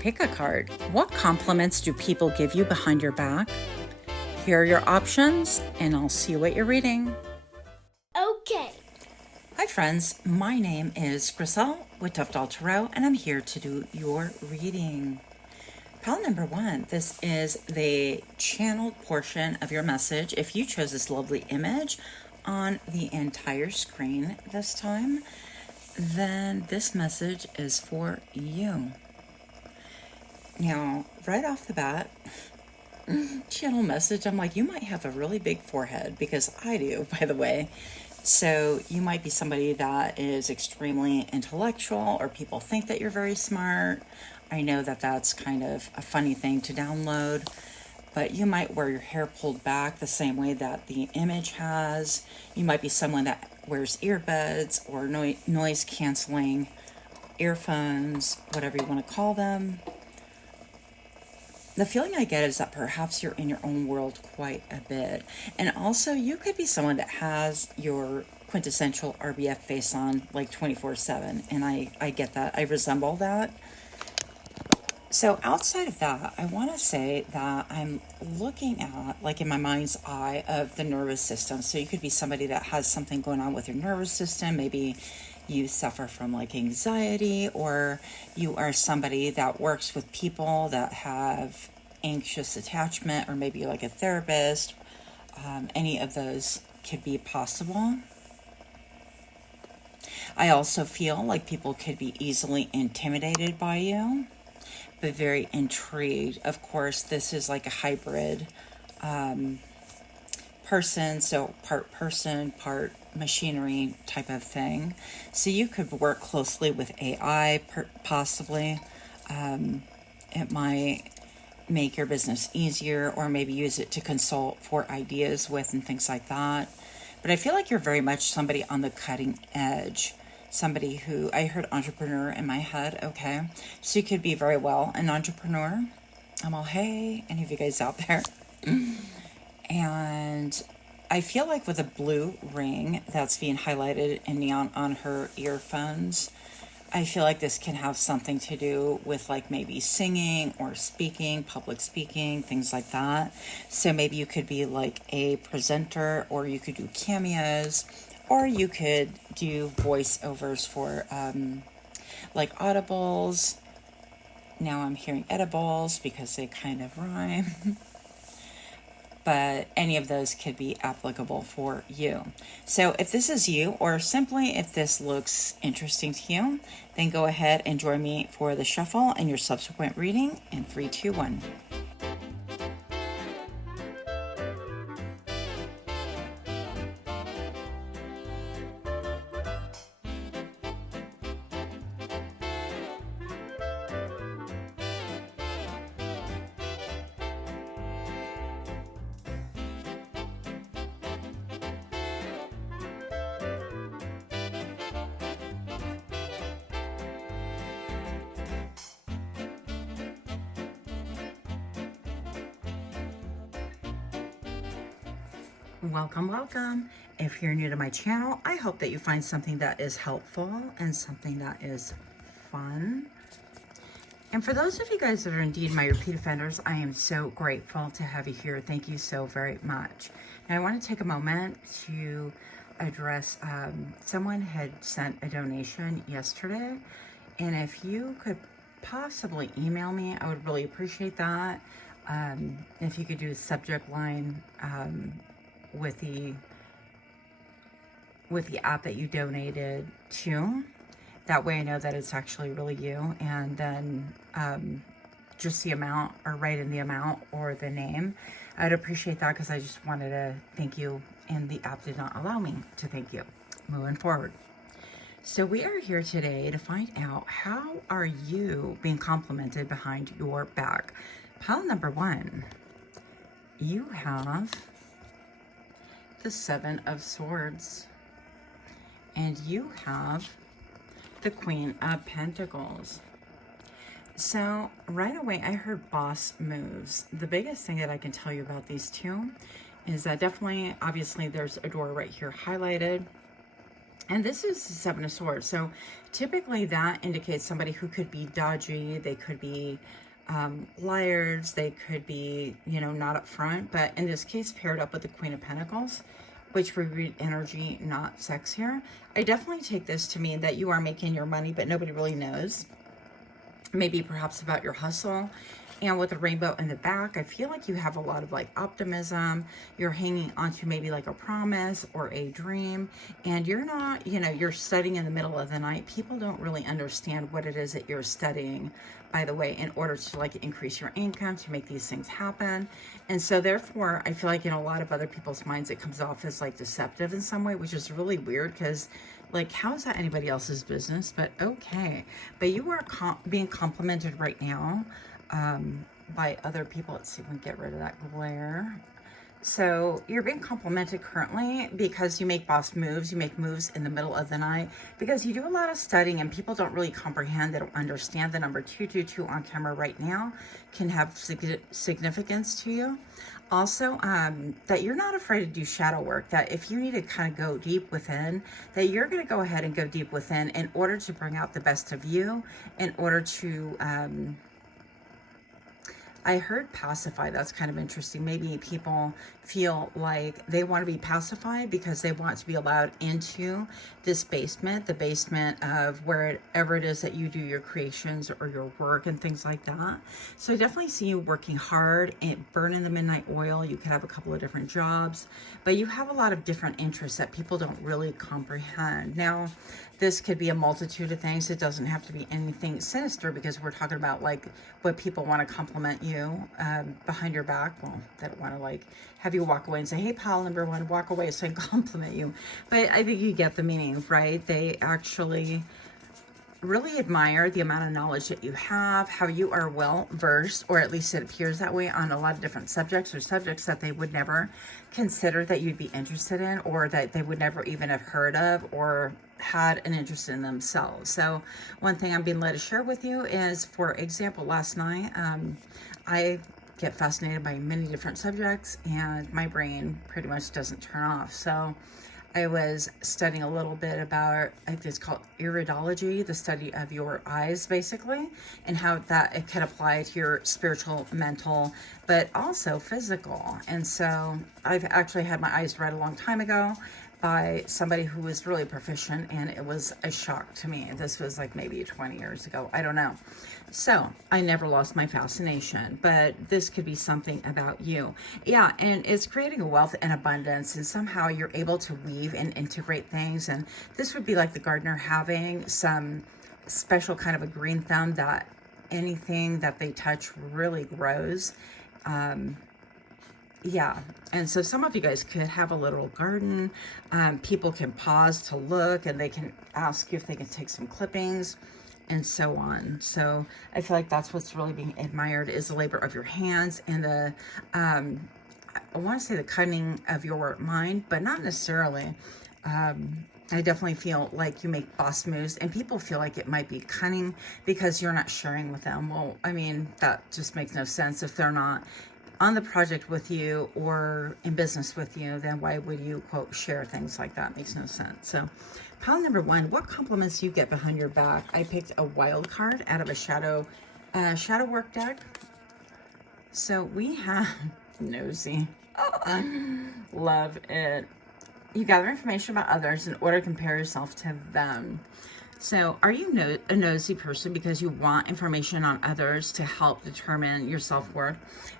Pick a card. What compliments do people give you behind your back? Here are your options, and I'll see what you're reading. Okay. Hi friends, my name is Grisel with Toughdolltarot, and I'm here to do your reading. Pile number 1, this is the channeled portion of your message. If you chose this lovely image on the entire screen this time, then this message is for you. Now, right off the bat, channel message, I'm like, you might have a really big forehead, because I do, by the way. So you might be somebody that is extremely intellectual, or people think that you're very smart. I know that that's kind of a funny thing to download, but you might wear your hair pulled back the same way that the image has. You might be someone that wears earbuds or noise canceling earphones, whatever you want to call them. The feeling I get is that perhaps you're in your own world quite a bit. And also, you could be someone that has your quintessential RBF face on like 24/7. And I get that. I resemble that. So outside of that, I want to say that I'm looking at, like in my mind's eye, of the nervous system. So you could be somebody that has something going on with your nervous system. Maybe you suffer from like anxiety, or you are somebody that works with people that have anxious attachment, or maybe like a therapist. Any of those could be possible. I also feel like people could be easily intimidated by you, but very intrigued. Of course, this is like a hybrid person, so part person, part machinery type of thing. So you could work closely with AI, possibly. It might make your business easier, or maybe use it to consult for ideas with and things like that. But I feel like you're very much somebody on the cutting edge. Somebody who, I heard entrepreneur in my head, okay? So you could be very well an entrepreneur. I'm all, hey, any of you guys out there? And I feel like with a blue ring that's being highlighted in neon on her earphones, I feel like this can have something to do with like maybe singing or speaking, public speaking, things like that. So maybe you could be like a presenter, or you could do cameos, or you could do voiceovers for like audibles. Now I'm hearing edibles because they kind of rhyme. But any of those could be applicable for you. So if this is you, or simply if this looks interesting to you, then go ahead and join me for the shuffle and your subsequent reading in 3, 2, 1. Welcome. If you're new to my channel, I hope that you find something that is helpful and something that is fun. And for those of you guys that are indeed my repeat offenders, I am so grateful to have you here. Thank you so very much. And I want to take a moment to address, someone had sent a donation yesterday, and if you could possibly email me, I would really appreciate that. If you could do a subject line with the app that you donated to, that way I know that it's actually really you. And then just the amount, or write in the amount or the name. I'd appreciate that, because I just wanted to thank you, and the app did not allow me to thank you. Moving forward. So we are here today to find out, how are you being complimented behind your back? Pile number 1, you have the 7 of Swords, and you have the Queen of Pentacles. So right away I heard boss moves. The biggest thing that I can tell you about these two is that definitely, obviously, there's a door right here highlighted, And this is the Seven of Swords. So typically that indicates somebody who could be dodgy. They could be liars. They could be, you know, not upfront. But in this case, paired up with the Queen of Pentacles, which we read energy, not sex here. I definitely take this to mean that you are making your money, but nobody really knows. Maybe perhaps about your hustle. And with the rainbow in the back, I feel like you have a lot of like optimism. You're hanging onto maybe like a promise or a dream. And you're not, you know, you're studying in the middle of the night. People don't really understand what it is that you're studying, by the way, in order to like increase your income, to make these things happen. And so therefore, I feel like in a lot of other people's minds, it comes off as like deceptive in some way, which is really weird because like, how is that anybody else's business? But okay. But you are being complimented right now by other people. Let's see if we can get rid of that glare. So you're being complimented currently because you make boss moves. You make moves in the middle of the night because you do a lot of studying, and people don't really comprehend, they don't understand the number 222 on camera right now can have significance to you. Also, that you're not afraid to do shadow work, that if you need to kind of go deep within, that you're going to go ahead and go deep within in order to bring out the best of you, in order to, I heard pacify. That's kind of interesting. Maybe people feel like they want to be pacified because they want to be allowed into this basement, the basement of wherever it is that you do your creations or your work and things like that. So I definitely see you working hard and burning the midnight oil. You could have a couple of different jobs, but you have a lot of different interests that people don't really comprehend. Now, this could be a multitude of things. It doesn't have to be anything sinister because we're talking about like what people want to compliment you behind your back. Well, they don't want to like have you walk away and say, hey, pal number one, walk away so I can compliment you. But I think you get the meaning, right? They actually really admire the amount of knowledge that you have, how you are well versed, or at least it appears that way, on a lot of different subjects, or subjects that they would never consider that you'd be interested in, or that they would never even have heard of or had an interest in themselves. So one thing I'm being led to share with you is, for example, last night, I get fascinated by many different subjects and my brain pretty much doesn't turn off. So I was studying a little bit about, I think it's called iridology, the study of your eyes, basically, and how that it can apply to your spiritual, mental, but also physical. And so I've actually had my eyes read a long time ago by somebody who was really proficient, and it was a shock to me. This was like maybe 20 years ago. I don't know. So I never lost my fascination, but this could be something about you. Yeah, and it's creating a wealth and abundance, and somehow you're able to weave and integrate things. And this would be like the gardener having some special kind of a green thumb that anything that they touch really grows. Yeah, and so some of you guys could have a little garden. People can pause to look, and they can ask you if they can take some clippings and so on. So I feel like that's what's really being admired, is the labor of your hands and the, I want to say the cunning of your mind, but not necessarily. I definitely feel like you make boss moves, and people feel like it might be cunning because you're not sharing with them. Well, I mean, that just makes no sense. If they're not on the project with you or in business with you, then why would you, quote, share things like that? Makes no sense. So pile number one, what compliments do you get behind your back? I picked a wild card out of a shadow work deck. So we have nosy. Love it. You gather information about others in order to compare yourself to them. So are you a nosy person because you want information on others to help determine your self-worth?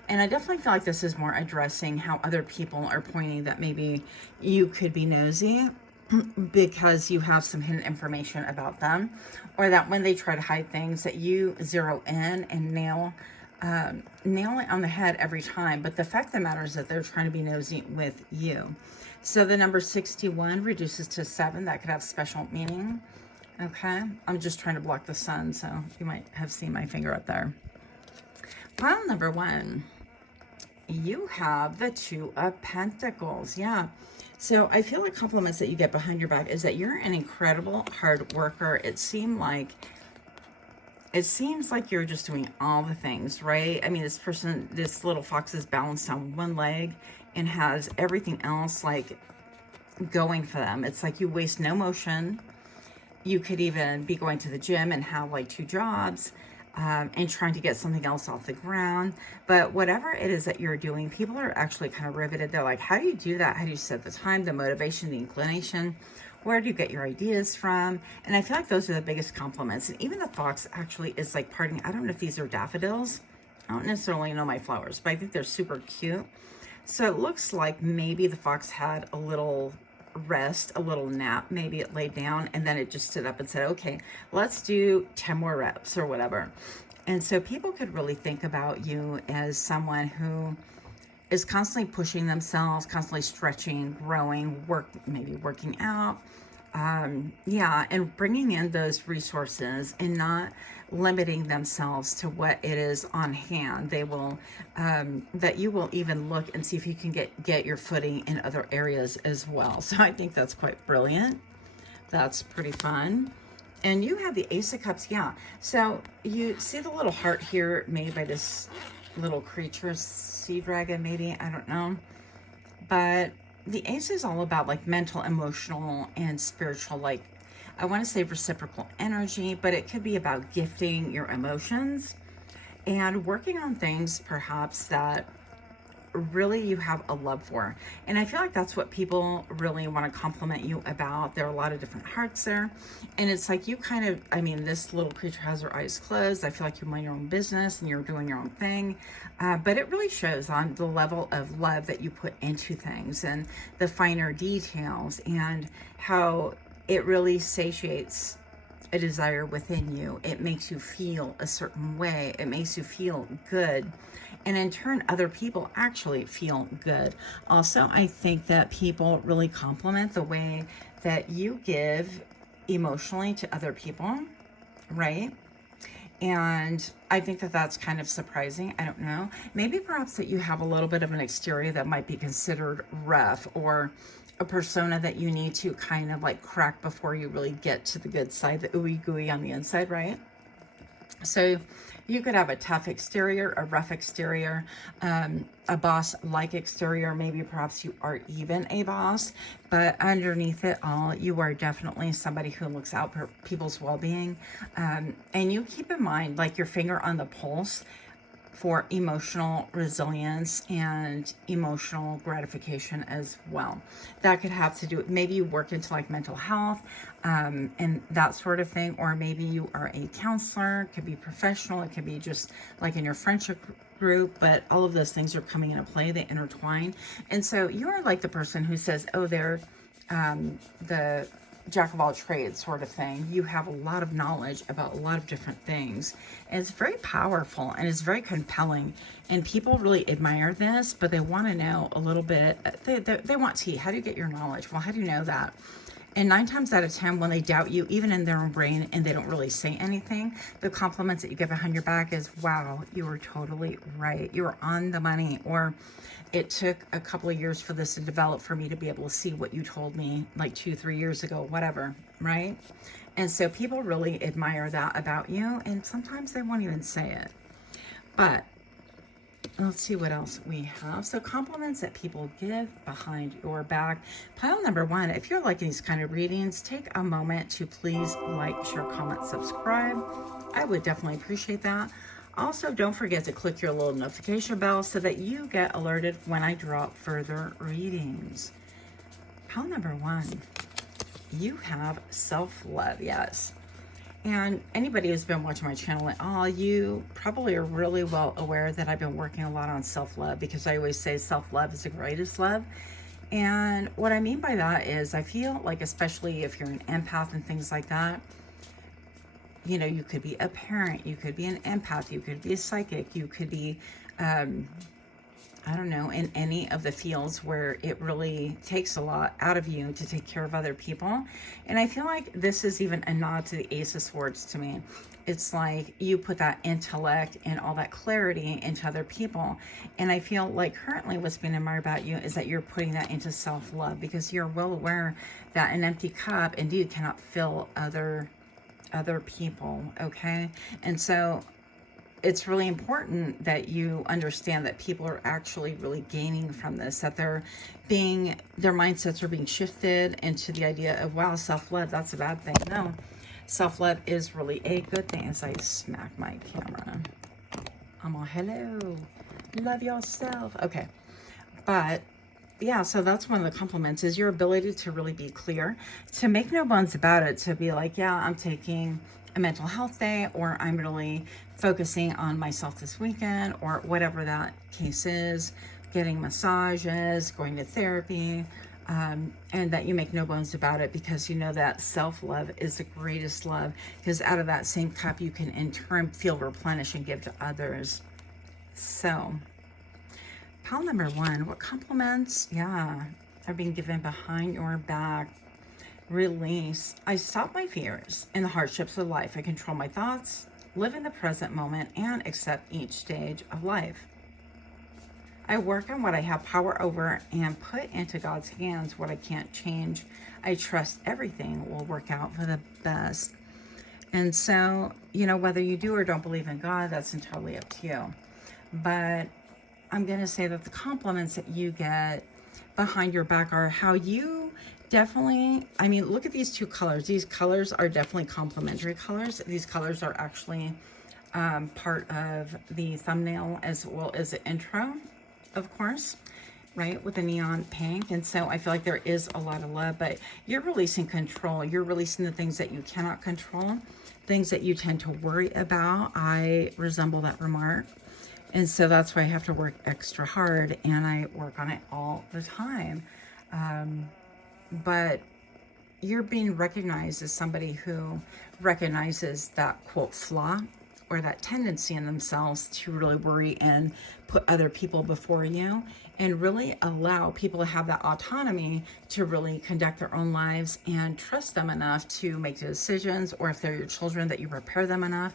And I definitely feel like this is more addressing how other people are pointing that maybe you could be nosy because you have some hidden information about them, or that when they try to hide things that you zero in and nail it on the head every time. But the fact of the matter is that they're trying to be nosy with you. So the number 61 reduces to 7. That could have special meaning. Okay, I'm just trying to block the sun, so you might have seen my finger up there. Pile number one, you have the Two of Pentacles. Yeah, so I feel like compliments that you get behind your back is that you're an incredible hard worker. It seems like you're just doing all the things, right? I mean, this little fox is balanced on one leg and has everything else like going for them. It's like you waste no motion. You could even be going to the gym and have like 2 jobs, and trying to get something else off the ground. But whatever it is that you're doing, people are actually kind of riveted. They're like, how do you do that? How do you set the time, the motivation, the inclination? Where do you get your ideas from? And I feel like those are the biggest compliments. And even the fox actually is like parting. I don't know if these are daffodils. I don't necessarily know my flowers, but I think they're super cute. So it looks like maybe the fox had a little rest, a little nap. Maybe it laid down and then it just stood up and said, okay, let's do 10 more reps or whatever. And so people could really think about you as someone who is constantly pushing themselves, constantly stretching, growing, maybe working out. Yeah, and bringing in those resources and not limiting themselves to what it is on hand. They will, that you will even look and see if you can get your footing in other areas as well. So I think that's quite brilliant. That's pretty fun. And you have the Ace of Cups, yeah. So you see the little heart here made by this little creature, sea dragon maybe, I don't know. But the Ace is all about like mental, emotional, and spiritual, like I want to say reciprocal energy, but it could be about gifting your emotions and working on things perhaps that really you have a love for. And I feel like that's what people really want to compliment you about. There are a lot of different hearts there, and it's like you kind of, I mean, this little creature has her eyes closed. I feel like you mind your own business and you're doing your own thing, but it really shows on the level of love that you put into things and the finer details and how it really satiates a desire within you. It makes you feel a certain way. It makes you feel good. And in turn, other people actually feel good. Also, I think that people really compliment the way that you give emotionally to other people, right? And I think that that's kind of surprising. I don't know. Maybe perhaps that you have a little bit of an exterior that might be considered rough, or a persona that you need to kind of like crack before you really get to the good side, the ooey gooey on the inside, right? So you could have a tough exterior, a rough exterior, a boss-like exterior. Maybe perhaps you are even a boss, but underneath it all, you are definitely somebody who looks out for people's well-being. And you keep in mind, like, your finger on the pulse for emotional resilience and emotional gratification as well. That could have to do with, maybe you work into like mental health and that sort of thing, or maybe you are a counselor. It could be professional, it could be just like in your friendship group, but all of those things are coming into play, they intertwine. And so you are like the person who says, oh, they're the jack of all trades sort of thing. You have a lot of knowledge about a lot of different things, and it's very powerful and it's very compelling, and people really admire this, but they want to know a little bit. They want tea. How do you get your knowledge? Well, how do you know that? And 9 times out of 10, when they doubt you, even in their own brain, and they don't really say anything, the compliments that you get behind your back is, wow, you were totally right. You were on the money. Or it took a couple of years for this to develop for me to be able to see what you told me like 2-3 years ago, whatever, right? And so people really admire that about you, and sometimes they won't even say it. But let's see what else we have. So compliments that people give behind your back. Pile number 1, if you're liking these kind of readings, take a moment to please like, share, comment, subscribe. I would definitely appreciate that. Also, don't forget to click your little notification bell so that you get alerted when I drop further readings. Pile number 1, you have self-love, yes. And anybody who's been watching my channel at all, you probably are really well aware that I've been working a lot on self-love, because I always say self-love is the greatest love. And what I mean by that is, I feel like, especially if you're an empath and things like that, you know, you could be a parent, you could be an empath, you could be a psychic, you could be, I don't know, in any of the fields where it really takes a lot out of you to take care of other people. And I feel like this is even a nod to the Ace of Swords to me. It's like you put that intellect and all that clarity into other people. And I feel like currently what's being admired about you is that you're putting that into self-love, because you're well aware that an empty cup indeed cannot fill other people, okay? And so it's really important that you understand that people are actually really gaining from this, that their mindsets are being shifted into the idea of, wow, self-love, that's a bad thing. No, self-love is really a good thing. As I smack my camera, I'm all, hello, love yourself. Okay, but yeah, so that's one of the compliments, is your ability to really be clear, to make no bones about it, to be like, yeah, I'm taking a mental health day, or I'm really focusing on myself this weekend, or whatever that case is, getting massages, going to therapy, and that you make no bones about it, because you know that self-love is the greatest love, because out of that same cup you can in turn feel replenished and give to others. So pile number 1, what compliments, yeah, are being given behind your back? Release. I stop my fears and the hardships of life. I control my thoughts, live in the present moment, and accept each stage of life. I work on what I have power over and put into God's hands what I can't change. I trust everything will work out for the best. And so, you know, whether you do or don't believe in God, that's entirely up to you. But I'm going to say that the compliments that you get behind your back are how you definitely, I mean, look at these 2 colors. These colors are definitely complementary colors. These colors are actually part of the thumbnail as well as the intro, of course, right, with the neon pink. And so I feel like there is a lot of love, but you're releasing control. You're releasing the things that you cannot control, things that you tend to worry about. I resemble that remark. And so that's why I have to work extra hard, and I work on it all the time. But you're being recognized as somebody who recognizes that, quote, flaw, or that tendency in themselves to really worry and put other people before you, and really allow people to have that autonomy to really conduct their own lives and trust them enough to make the decisions, or if they're your children, that you prepare them enough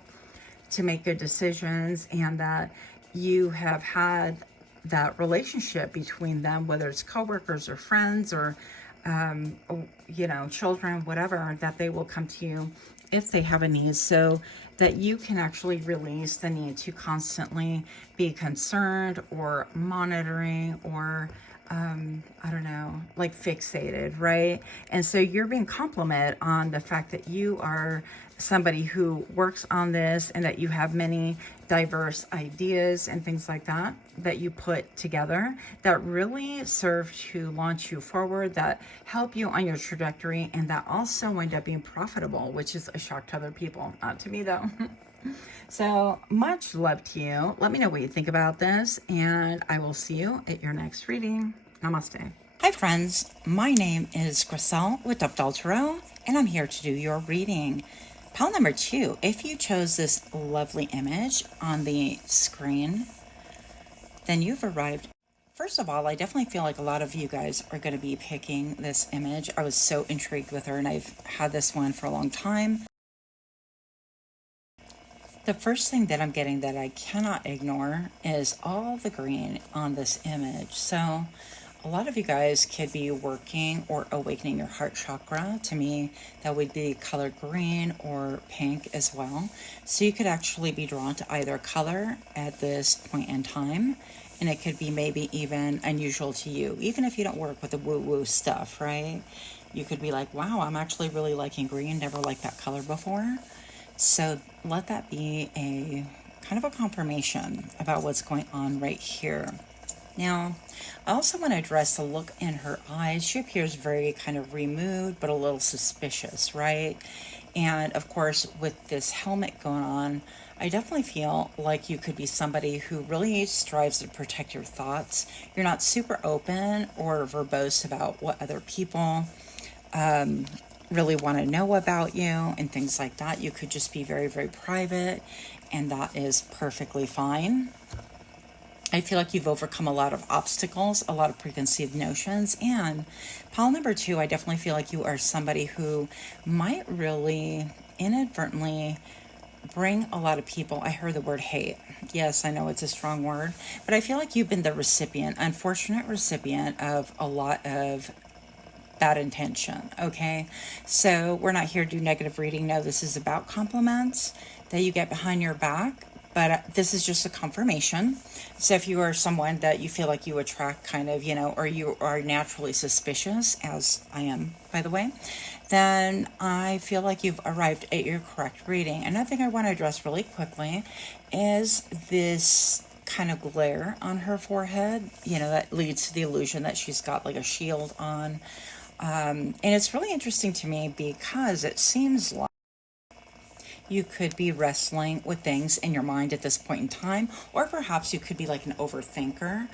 to make good decisions, and that you have had that relationship between them, whether it's coworkers or friends or, you know, children, whatever, that they will come to you if they have a need, so that you can actually release the need to constantly be concerned or monitoring or, I don't know, like fixated, right? And so you're being complimented on the fact that you are somebody who works on this, and that you have many diverse ideas and things like that that you put together that really serve to launch you forward, that help you on your trajectory, and that also wind up being profitable, which is a shock to other people, not to me though. So much love to you. Let me know what you think about this, and I will see you at your next reading. Namaste. Hi friends, my name is Griselle with Toughdolltarot, and I'm here to do your reading. Pile number 2, if you chose this lovely image on the screen, then you've arrived. First of all, I definitely feel like a lot of you guys are going to be picking this image. I was so intrigued with her, and I've had this one for a long time. The first thing that I'm getting that I cannot ignore is all the green on this image. So a lot of you guys could be working or awakening your heart chakra. To me, that would be color green or pink as well. So you could actually be drawn to either color at this point in time, and it could be maybe even unusual to you, even if you don't work with the woo-woo stuff, right? You could be like, wow, I'm actually really liking green, never liked that color before. So let that be a kind of a confirmation about what's going on right here. Now, I also want to address the look in her eyes. She appears very kind of removed, but a little suspicious, right? And of course, with this helmet going on, I definitely feel like you could be somebody who really strives to protect your thoughts. You're not super open or verbose about what other people really want to know about you and things like that. You could just be very, very private, and that is perfectly fine. I feel like you've overcome a lot of obstacles, a lot of preconceived notions. And pile number 2, I definitely feel like you are somebody who might really inadvertently bring a lot of people. I heard the word hate. Yes, I know it's a strong word, but I feel like you've been the recipient, unfortunate recipient of a lot of bad intention. Okay, so we're not here to do negative reading. No, this is about compliments that you get behind your back, but this is just a confirmation. So if you are someone that you feel like you attract kind of, or you are naturally suspicious, as I am, by the way, then I feel like you've arrived at your correct reading. Another thing I want to address really quickly is this kind of glare on her forehead, that leads to the illusion that she's got like a shield on. And it's really interesting to me because it seems like you could be wrestling with things in your mind at this point in time, or perhaps you could be like an overthinker,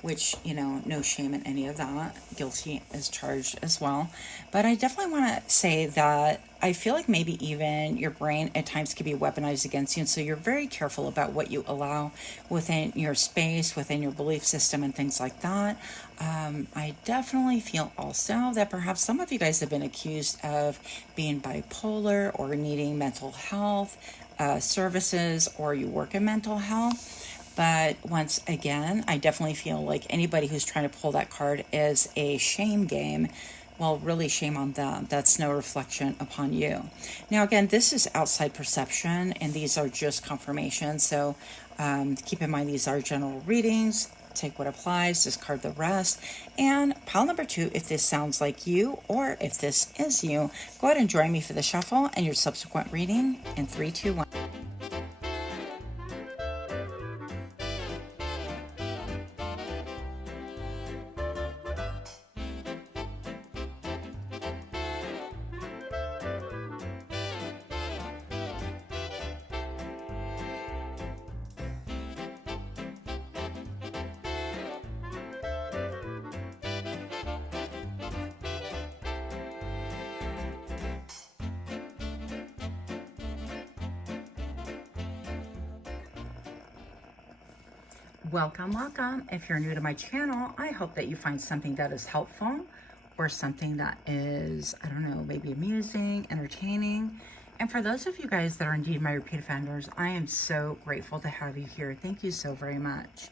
which, no shame in any of that. Guilty as charged as well. But I definitely want to say that I feel like maybe even your brain at times can be weaponized against you. And so you're very careful about what you allow within your space, within your belief system, and things like that. I definitely feel also that perhaps some of you guys have been accused of being bipolar or needing mental health services, or you work in mental health. But once again, I definitely feel like anybody who's trying to pull that card is a shame game. Well, really shame on them. That's no reflection upon you. Now, again, this is outside perception, and these are just confirmations. So keep in mind, these are general readings. Take what applies, discard the rest. And pile number 2, if this sounds like you, or if this is you, go ahead and join me for the shuffle and your subsequent reading in 3, 2, 1. Welcome. If you're new to my channel, I hope that you find something that is helpful, or something that is, I don't know, maybe amusing, entertaining. And for those of you guys that are indeed my repeat offenders, I am so grateful to have you here. Thank you so very much.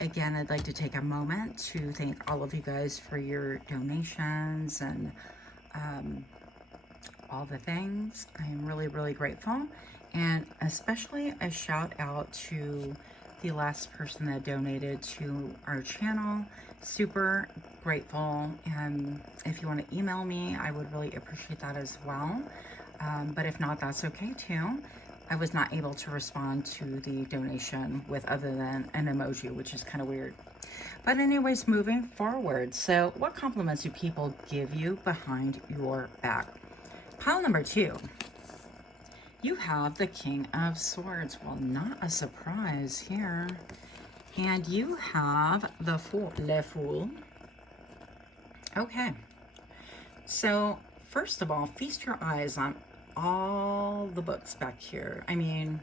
Again, I'd like to take a moment to thank all of you guys for your donations and all the things. I am really, really grateful. And especially a shout out to the last person that donated to our channel. Super grateful. And if you want to email me, I would really appreciate that as well. But if not, that's okay too. I was not able to respond to the donation with other than an emoji, which is kind of weird. But anyways, moving forward. So what compliments do people give you behind your back? Pile number 2. You have the King of Swords. Well, not a surprise here. And you have the Fool, Le Fool. Okay. So, first of all, feast your eyes on all the books back here. I mean,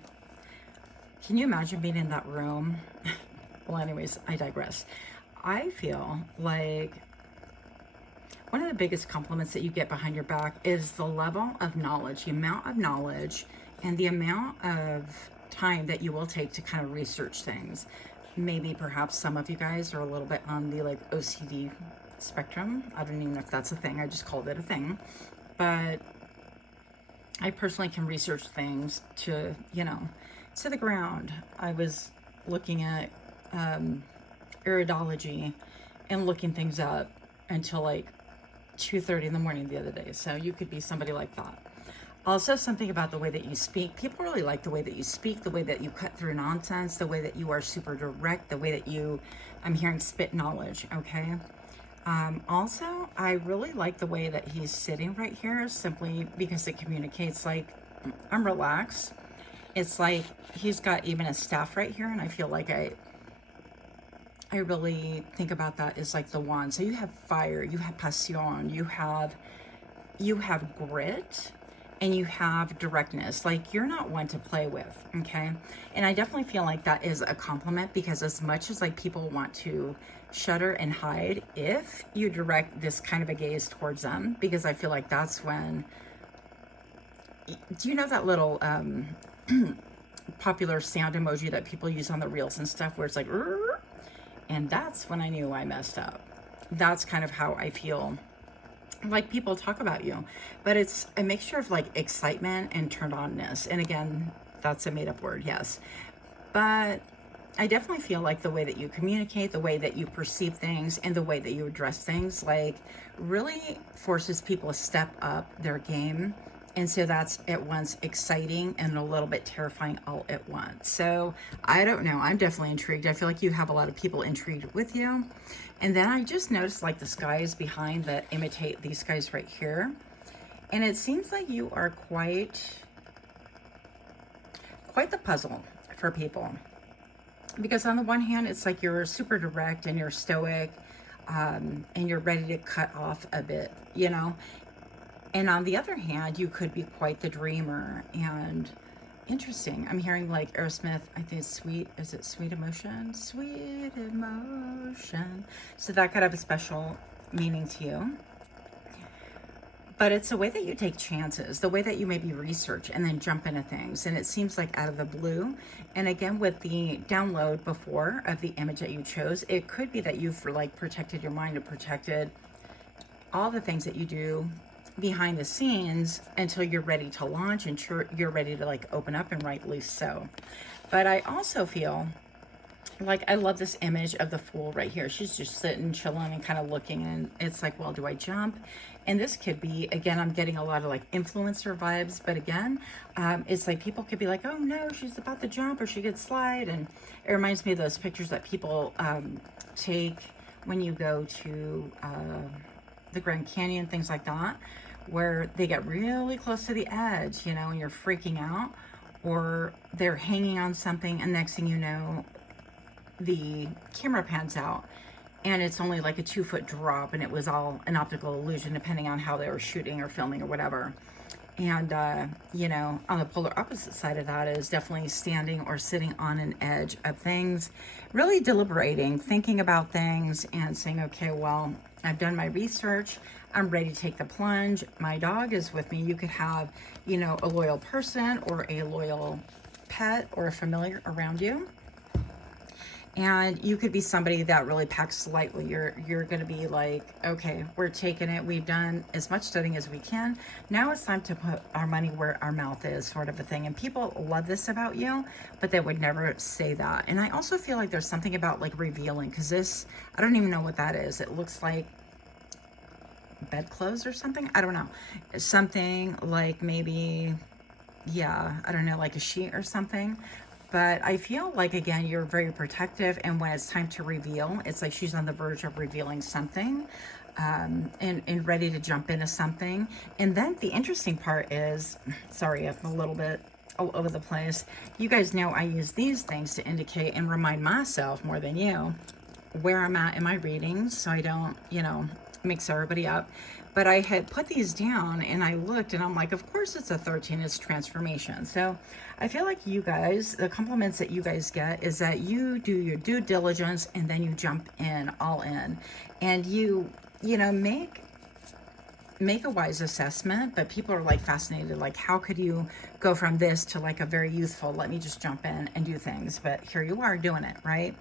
can you imagine being in that room? Well, anyways, I digress. I feel like one of the biggest compliments that you get behind your back is the level of knowledge, the amount of knowledge, and the amount of time that you will take to kind of research things. Maybe perhaps some of you guys are a little bit on the like OCD spectrum. I don't even know if that's a thing. I just called it a thing. But I personally can research things to, to the ground. I was looking at iridology and looking things up until like 2:30 in the morning the other day. So you could be somebody like that. Also, something about the way that you speak. People really like the way that you speak, the way that you cut through nonsense, the way that you are super direct, the way that you, I'm hearing spit knowledge, okay? Also, I really like the way that he's sitting right here, simply because it communicates like, I'm relaxed. It's like he's got even a staff right here, and I feel like I really think about that as like the wand. So you have fire, you have passion, you have grit, and you have directness. Like, you're not one to play with, okay? And I definitely feel like that is a compliment, because as much as like people want to shudder and hide, if you direct this kind of a gaze towards them, because I feel like that's when, do you know that little popular sound emoji that people use on the reels and stuff, where it's like, "Rrr," and that's when I knew I messed up. That's kind of how I feel like people talk about you. But it's a mixture of like excitement and turned onness. And again, That's a made-up word, yes. But I definitely feel like the way that you communicate, the way that you perceive things, and the way that you address things, like, really forces people to step up their game. And so that's at once exciting and a little bit terrifying all at once. So I don't know. I'm definitely intrigued. I feel like you have a lot of people intrigued with you. And then I just noticed like the skies behind that imitate these guys right here. And it seems like you are quite the puzzle for people. Because on the one hand, it's like you're super direct and you're stoic, and you're ready to cut off a bit, you know? And on the other hand, you could be quite the dreamer and interesting. I'm hearing like Aerosmith, I think it's is it Sweet Emotion? Sweet Emotion. So that could have a special meaning to you. But it's the way that you take chances, the way that you maybe research and then jump into things. And it seems like out of the blue. And again, with the download before of the image that you chose, it could be that you've like protected your mind and protected all the things that you do behind the scenes until you're ready to launch and you're ready to like open up, and rightly so. But I also feel like I love this image of the Fool right here. She's just sitting, chilling, and kind of looking, and it's like, well, do I jump? And this could be, again, I'm getting a lot of like influencer vibes, but again, it's like people could be like, oh no, she's about to jump or she could slide. And it reminds me of those pictures that people take when you go to the Grand Canyon, things like that, where they get really close to the edge, you know, and you're freaking out, or they're hanging on something, and next thing you know, the camera pans out and it's only like a 2-foot drop, and it was all an optical illusion depending on how they were shooting or filming or whatever. And you know, on the polar opposite side of that is definitely standing or sitting on an edge of things, really deliberating, thinking about things, and saying, okay, well, I've done my research, I'm ready to take the plunge, my dog is with me. You could have, you know, a loyal person or a loyal pet or a familiar around you. And you could be somebody that really packs lightly. You're going to be like, okay, we're taking it. We've done as much studying as we can. Now it's time to put our money where our mouth is, sort of a thing. And people love this about you, but they would never say that. And I also feel like there's something about like revealing, because this, I don't even know what that is. It looks like bedclothes or something. I don't know. Something like maybe, yeah, I don't know, like a sheet or something. But I feel like, again, you're very protective, and when it's time to reveal, it's like she's on the verge of revealing something, and ready to jump into something. And then the interesting part is, sorry, I'm a little bit all over the place. You guys know I use these things to indicate and remind myself more than you where I'm at in my readings, so I don't, you know, mix everybody up. But I had put these down and I looked and I'm like, of course it's a 13, it's transformation. So I feel like you guys, the compliments that you guys get is that you do your due diligence and then you jump in, all in. And you know, make a wise assessment, but people are like fascinated, like how could you go from this to like a very youthful, let me just jump in and do things, but here you are doing it, right?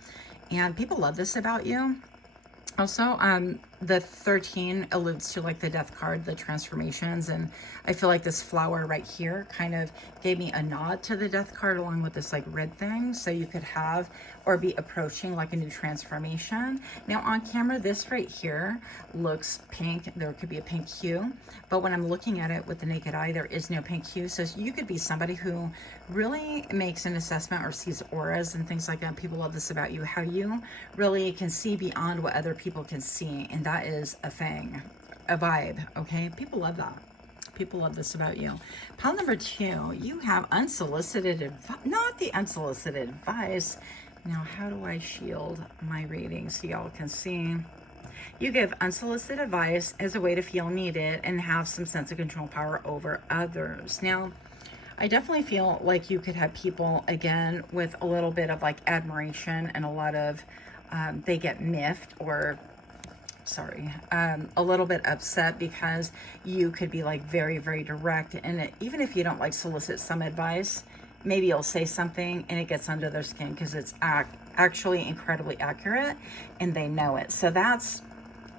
And people love this about you. Also, the 13 alludes to like the death card, the transformations, and I feel like this flower right here kind of gave me a nod to the death card along with this like red thing. So you could have or be approaching like a new transformation. Now on camera, this right here looks pink. There could be a pink hue, but when I'm looking at it with the naked eye, there is no pink hue. So you could be somebody who really makes an assessment or sees auras and things like that. People love this about you, how you really can see beyond what other people can see, and that is a thing, a vibe. Okay, people love that. People love this about you. Pile number 2, you have unsolicited advice, not the unsolicited advice. Now, how do I shield my reading so y'all can see? You give unsolicited advice as a way to feel needed and have some sense of control power over others. Now, I definitely feel like you could have people, again, with a little bit of like admiration and a lot of, they get miffed or, sorry, a little bit upset because you could be like very, very direct. And even if you don't like solicit some advice, maybe you'll say something and it gets under their skin because it's actually incredibly accurate and they know it. So that's,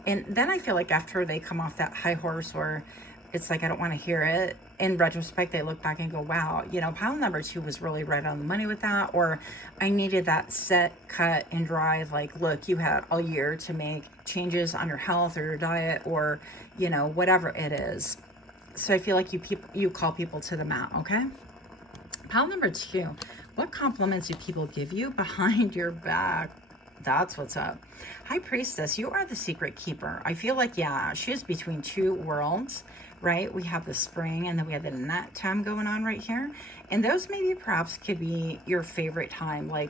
and then I feel like after they come off that high horse or it's like, I don't want to hear it, in retrospect, they look back and go, wow, you know, pile number 2 was really right on the money with that. Or I needed that set, cut, and dry. Like, look, you had all year to make changes on your health or your diet or, you know, whatever it is. So I feel like you call people to the mat, okay? Pile number 2, what compliments do people give you behind your back? That's what's up. High Priestess, you are the secret keeper. I feel like, yeah, she is between two worlds, right? We have the spring and then we have the nighttime going on right here. And those maybe perhaps could be your favorite time. Like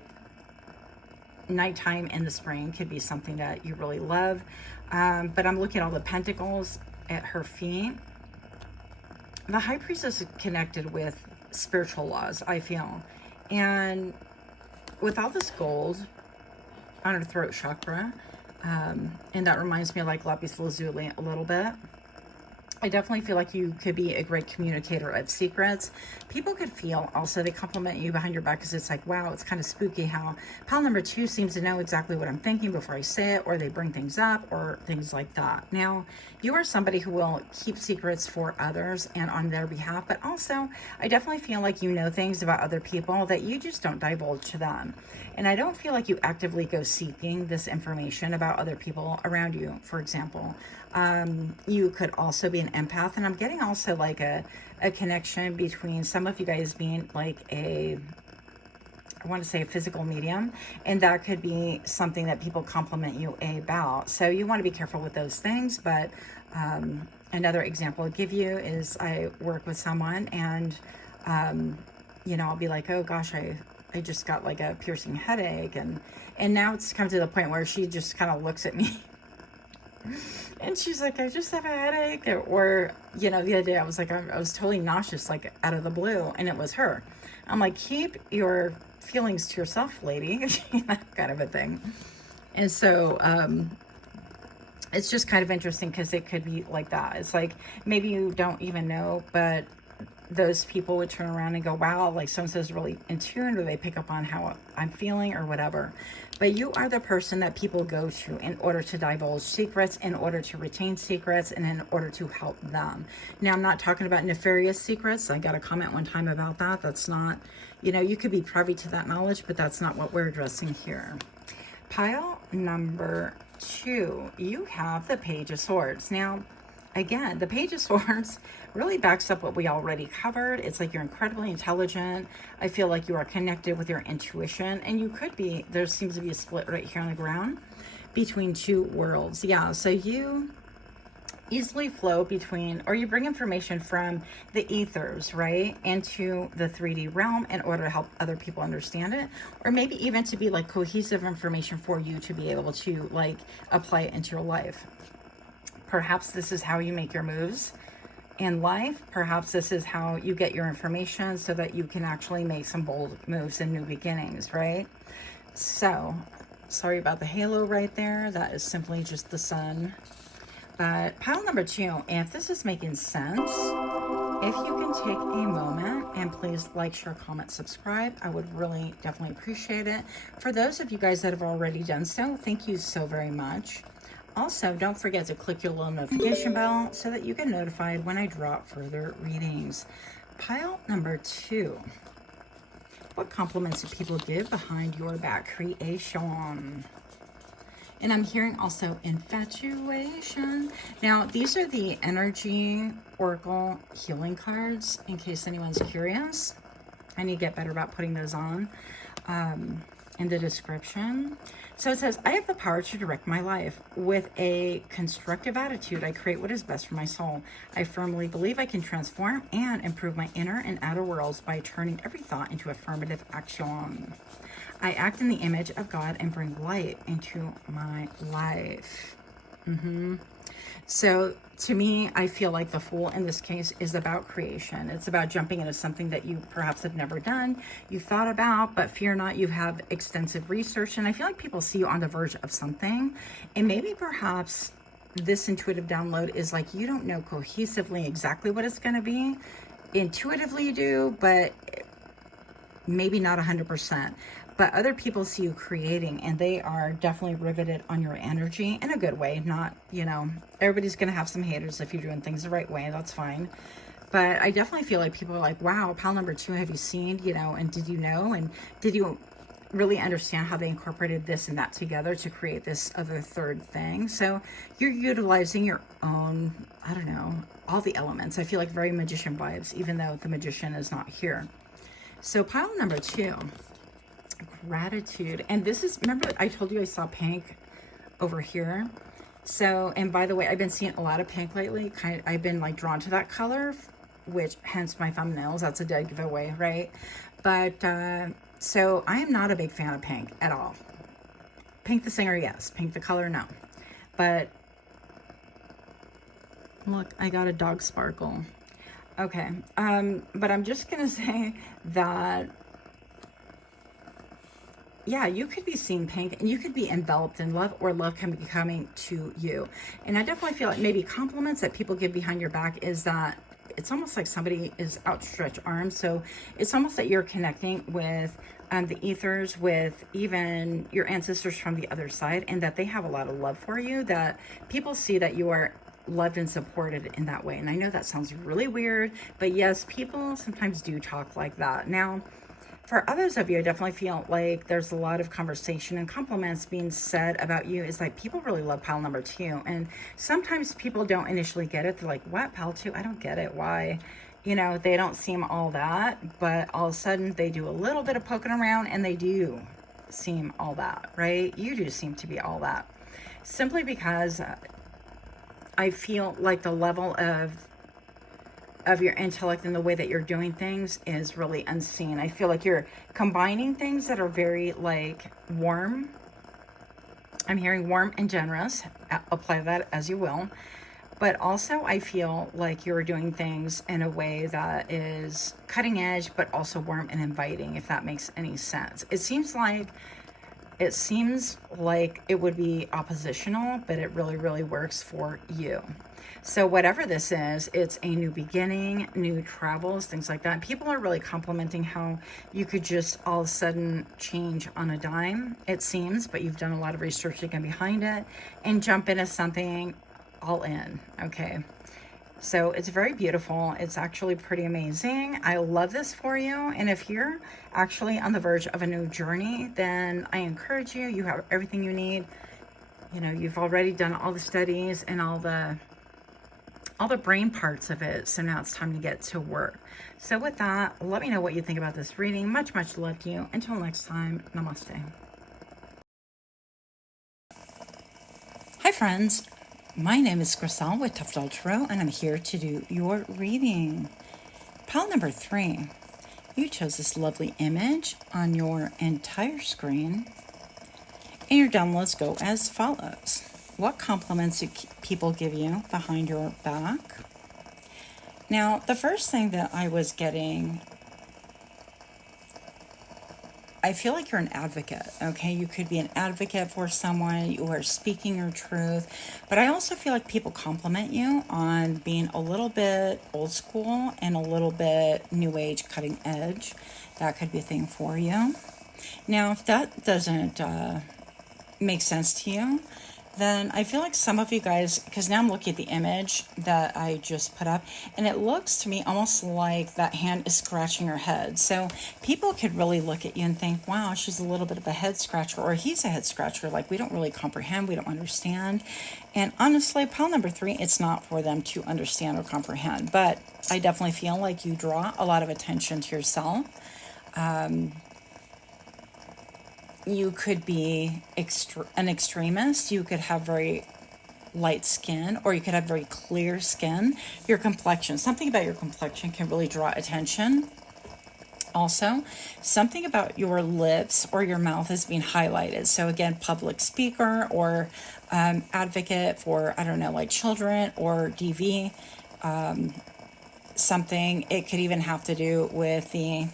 nighttime in the spring could be something that you really love. But I'm looking at all the pentacles at her feet. The High Priestess is connected with spiritual laws, I feel. And with all this gold on her throat chakra, and that reminds me of like lapis lazuli a little bit. I definitely feel like you could be a great communicator of secrets. People could feel also they compliment you behind your back because it's like, wow, it's kind of spooky how pile number 2 seems to know exactly what I'm thinking before I say it, or they bring things up or things like that. Now, you are somebody who will keep secrets for others and on their behalf, but also I definitely feel like you know things about other people that you just don't divulge to them. And I don't feel like you actively go seeking this information about other people around you, for example. You could also be an empath, and I'm getting also like a connection between some of you guys being like I want to say a physical medium, and that could be something that people compliment you about. So you want to be careful with those things. But another example I'll give you is I work with someone and, you know, I'll be like, oh gosh, I just got like a piercing headache. And now it's come to the point where she just kind of looks at me and she's like, I just have a headache. Or, you know, the other day I was like, I was totally nauseous, like out of the blue, and it was her. I'm like, keep your feelings to yourself, lady. That kind of a thing. And so, it's just kind of interesting because it could be like that. It's like, maybe you don't even know, but those people would turn around and go, wow, like so-and-so's really in tune, or they pick up on how I'm feeling or whatever. But you are the person that people go to in order to divulge secrets, in order to retain secrets, and in order to help them. Now, I'm not talking about nefarious secrets. I got a comment one time about that. That's not, you know, you could be privy to that knowledge, but that's not what we're addressing here. Pile number 2, you have the Page of Swords. Now, again, the Page of Swords really backs up what we already covered. It's like you're incredibly intelligent. I feel like you are connected with your intuition, and you could be, there seems to be a split right here on the ground between two worlds. Yeah, so you easily flow between, or you bring information from the ethers, right, into the 3D realm in order to help other people understand it, or maybe even to be like cohesive information for you to be able to like apply it into your life. Perhaps this is how you make your moves in life. Perhaps this is how you get your information so that you can actually make some bold moves and new beginnings, right? So, sorry about the halo right there. That is simply just the sun. But pile number 2, if this is making sense, if you can take a moment and please like, share, comment, subscribe, I would really definitely appreciate it. For those of you guys that have already done so, thank you so very much. Also, don't forget to click your little notification bell so that you get notified when I drop further readings. Pile number 2. What compliments do people give behind your back? Creation. And I'm hearing also infatuation. Now, these are the energy oracle healing cards, in case anyone's curious. I need to get better about putting those on in the description. So it says, I have the power to direct my life. With a constructive attitude, I create what is best for my soul. I firmly believe I can transform and improve my inner and outer worlds by turning every thought into affirmative action. I act in the image of God and bring light into my life. So to me, I feel like the Fool in this case is about creation. It's about jumping into something that you perhaps have never done, you've thought about, but fear not, you have extensive research. And I feel like people see you on the verge of something. And maybe perhaps this intuitive download is like, you don't know cohesively exactly what it's going to be. Intuitively you do, but maybe not 100%. But other people see you creating, and they are definitely riveted on your energy in a good way. Not, you know, everybody's going to have some haters if you're doing things the right way. That's fine. But I definitely feel like people are like, wow, pile number 2, have you seen, and did you know? And did you really understand how they incorporated this and that together to create this other third thing? So you're utilizing your own, I don't know, all the elements. I feel like very magician vibes, even though the magician is not here. So pile number 2, gratitude. And this is, remember I told you I saw pink over here? So, and by the way, I've been seeing a lot of pink lately. I've been like drawn to that color, which hence my thumbnails. That's a dead giveaway, right? But so I am not a big fan of pink at all. Pink the singer, yes. Pink the color, no. But look, I got a dog sparkle. Okay, but I'm just gonna say that, yeah, you could be seeing pink and you could be enveloped in love, or love can be coming to you. And I definitely feel like maybe compliments that people give behind your back is that it's almost like somebody is outstretched arms. So it's almost that you're connecting with the ethers, with even your ancestors from the other side, and that they have a lot of love for you, that people see that you are loved and supported in that way. And I know that sounds really weird, but yes, people sometimes do talk like that. Now, for others of you, I definitely feel like there's a lot of conversation and compliments being said about you. Is like people really love pile number 2. And sometimes people don't initially get it. They're like, what, pile 2? I don't get it. Why? They don't seem all that. But all of a sudden, they do a little bit of poking around and they do seem all that, right? You do seem to be all that. Simply because I feel like the level of your intellect and the way that you're doing things is really unseen. I feel like you're combining things that are very like warm. I'm hearing warm and generous. Apply that as you will. But also I feel like you're doing things in a way that is cutting edge, but also warm and inviting, if that makes any sense. It seems like it would be oppositional, but it really, really works for you. So whatever this is, it's a new beginning, new travels, things like that. People are really complimenting how you could just all of a sudden change on a dime, it seems, but you've done a lot of research again behind it and jump into something all in, okay? So it's very beautiful. It's actually pretty amazing. I love this for you. And if you're actually on the verge of a new journey, then I encourage you. You have everything you need. You've already done all the studies and all the brain parts of it. So now it's time to get to work. So with that, let me know what you think about this reading. Much, much love to you. Until next time, namaste. Hi, friends. My name is Griselle with Toughdolltarot, and I'm here to do your reading. Pile number 3. You chose this lovely image on your entire screen, and your downloads go as follows. What compliments do people give you behind your back? Now, the first thing that I was getting, I feel like you're an advocate, okay? You could be an advocate for someone. You are speaking your truth. But I also feel like people compliment you on being a little bit old school and a little bit new age, cutting edge. That could be a thing for you. Now, if that doesn't make sense to you, then I feel like some of you guys, because now I'm looking at the image that I just put up, and it looks to me almost like that hand is scratching her head. So people could really look at you and think, wow, she's a little bit of a head scratcher, or he's a head scratcher. Like, we don't really comprehend, we don't understand. And honestly, pile number 3, it's not for them to understand or comprehend. But I definitely feel like you draw a lot of attention to yourself. You could be an extremist. You could have very light skin, or you could have very clear skin. Your complexion, something about your complexion can really draw attention. Also, something about your lips or your mouth is being highlighted. So again, public speaker or advocate for, I don't know, like children or DV, something. It could even have to do with the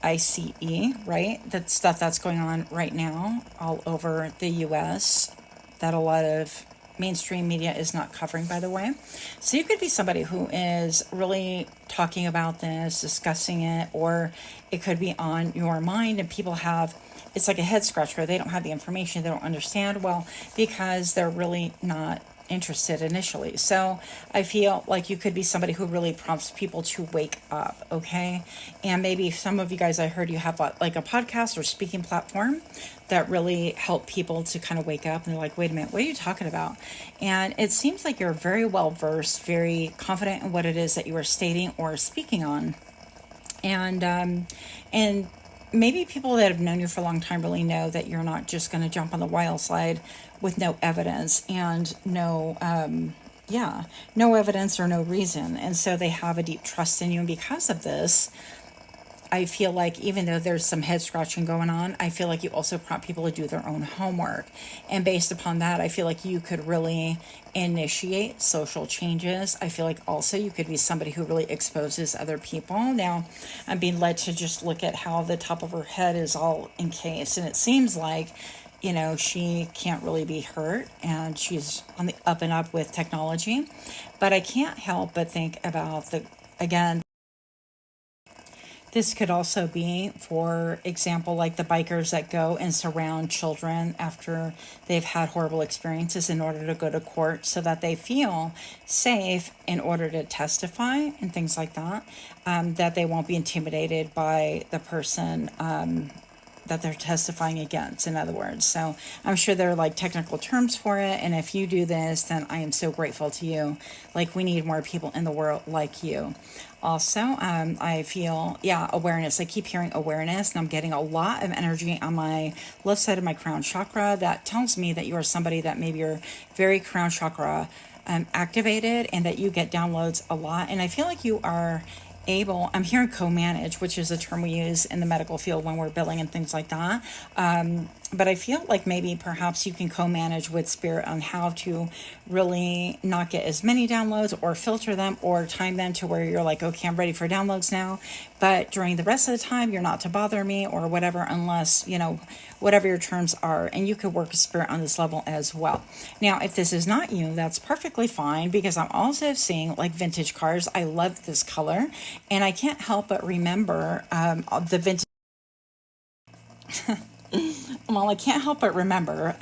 ICE, right? That stuff that's going on right now all over the US that a lot of mainstream media is not covering, by the way. So you could be somebody who is really talking about this, discussing it, or it could be on your mind and people have, it's like a head scratcher. They don't have the information. They don't understand well because they're really not interested initially. So I feel like you could be somebody who really prompts people to wake up, okay? And maybe some of you guys, I heard you have like a podcast or speaking platform that really help people to kind of wake up, and they're like, wait a minute, what are you talking about? And it seems like you're very well versed, very confident in what it is that you are stating or speaking on. And maybe people that have known you for a long time really know that you're not just going to jump on the wild side with no evidence and no evidence or no reason. And so they have a deep trust in you. And because of this, I feel like even though there's some head scratching going on, I feel like you also prompt people to do their own homework. And based upon that, I feel like you could really initiate social changes. I feel like also you could be somebody who really exposes other people. Now, I'm being led to just look at how the top of her head is all encased. And it seems like, you know, she can't really be hurt and she's on the up and up with technology. But I can't help but think about this could also be, for example, like the bikers that go and surround children after they've had horrible experiences in order to go to court so that they feel safe in order to testify and things like that, that they won't be intimidated by the person that they're testifying against, in other words. So I'm sure there are like technical terms for it. And if you do this, then I am so grateful to you. Like, we need more people in the world like you. Also, I feel, awareness. I keep hearing awareness, and I'm getting a lot of energy on my left side of my crown chakra. That tells me that you are somebody that maybe you're very crown chakra activated, and that you get downloads a lot. And I feel like you are able, I'm hearing co-manage, which is a term we use in the medical field when we're billing and things like that. But I feel like maybe perhaps you can co-manage with spirit on how to really not get as many downloads, or filter them, or time them to where you're like, okay, I'm ready for downloads now. But during the rest of the time, you're not to bother me or whatever, unless, you know, whatever your terms are. And you could work with spirit on this level as well. Now, if this is not you, that's perfectly fine, because I'm also seeing like vintage cars. I love this color, and I can't help but remember the vintage. Well, I can't help but remember,